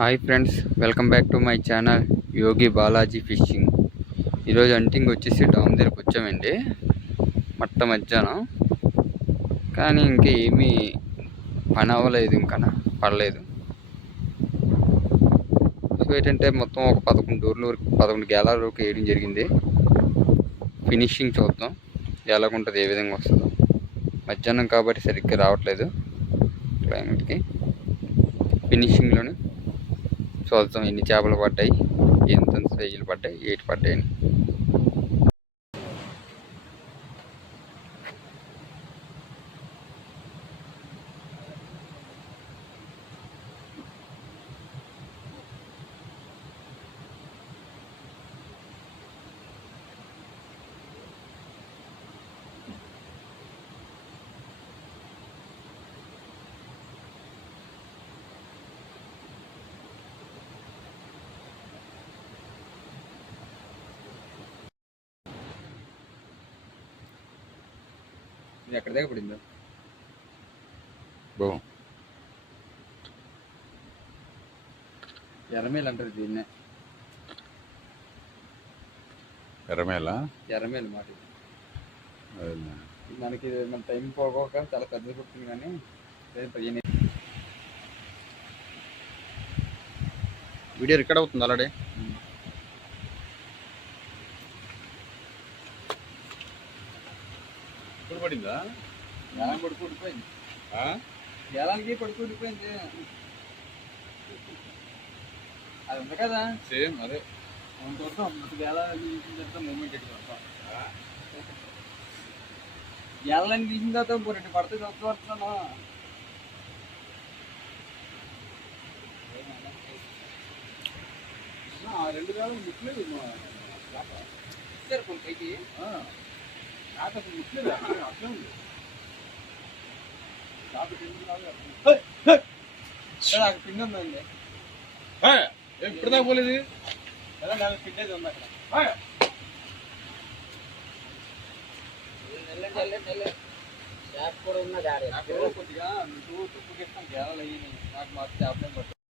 Hi friends, welcome back to my channel Yogi Balaji fishing. ఈరోజు hunting వచ్చేసి dam దగ్గరకు వచ్చామండి మట్ట మధ్యాహ్నం. కానీ ఇంకా ఏమీ పని అవ్వలేదు, ఇంకా పడలేదు. సో ఏంటంటే మొత్తం ఒక 11 గేలాల వరకు వేయడం జరిగింది. ఫినిషింగ్ చూద్దాం ఎలాగుంటుంది, ఏ విధంగా వస్తుందో. మధ్యాహ్నం కాబట్టి సరిగ్గా రావట్లేదు క్లైమేట్కి. ఫినిషింగ్లోనే చూద్దాం ఎన్ని చేపలు పడ్డాయి, ఎంత సైజులు పడ్డాయి, ఏటి పడ్డాయని. ఎక్కడ దగ్గర పడిందో బో ఎర్రమేలు అంటారు దీన్నే. ఎర్రమేలు మాట. మనకి మన టైం పోగోక చాలా పెద్దది పుట్టింది, కానీ 15 వీడియో రికార్డ్ అవుతుంది ఆల్రెడీ. ఇప్పుడు పడిందా? గేలం పడుకుండిపోయింది, గేలానికి పడుకుండిపోయింది. అది ఉంది కదా, సేమ్ అదే చూద్దాం. గేలాన్ని తీసిన తర్వాత మూమెంట్ ఎట్టి చూద్దాం. గేలాన్ని తీసిన తర్వాత 2 పడితే చూస్తున్నాను. ఆ 2 గేలం ముట్లేదు పైకి నాకు అసలు ముట్లేదు, అట్లే ఉంది. నాకు పిండి ఉందండి. ఇప్పుడు దాకా పోలేదు. పిండేది ఉంది అక్కడ. కొద్దిగా గేలాలు అయ్యి నాకు మాకు చేపలేం పట్టు.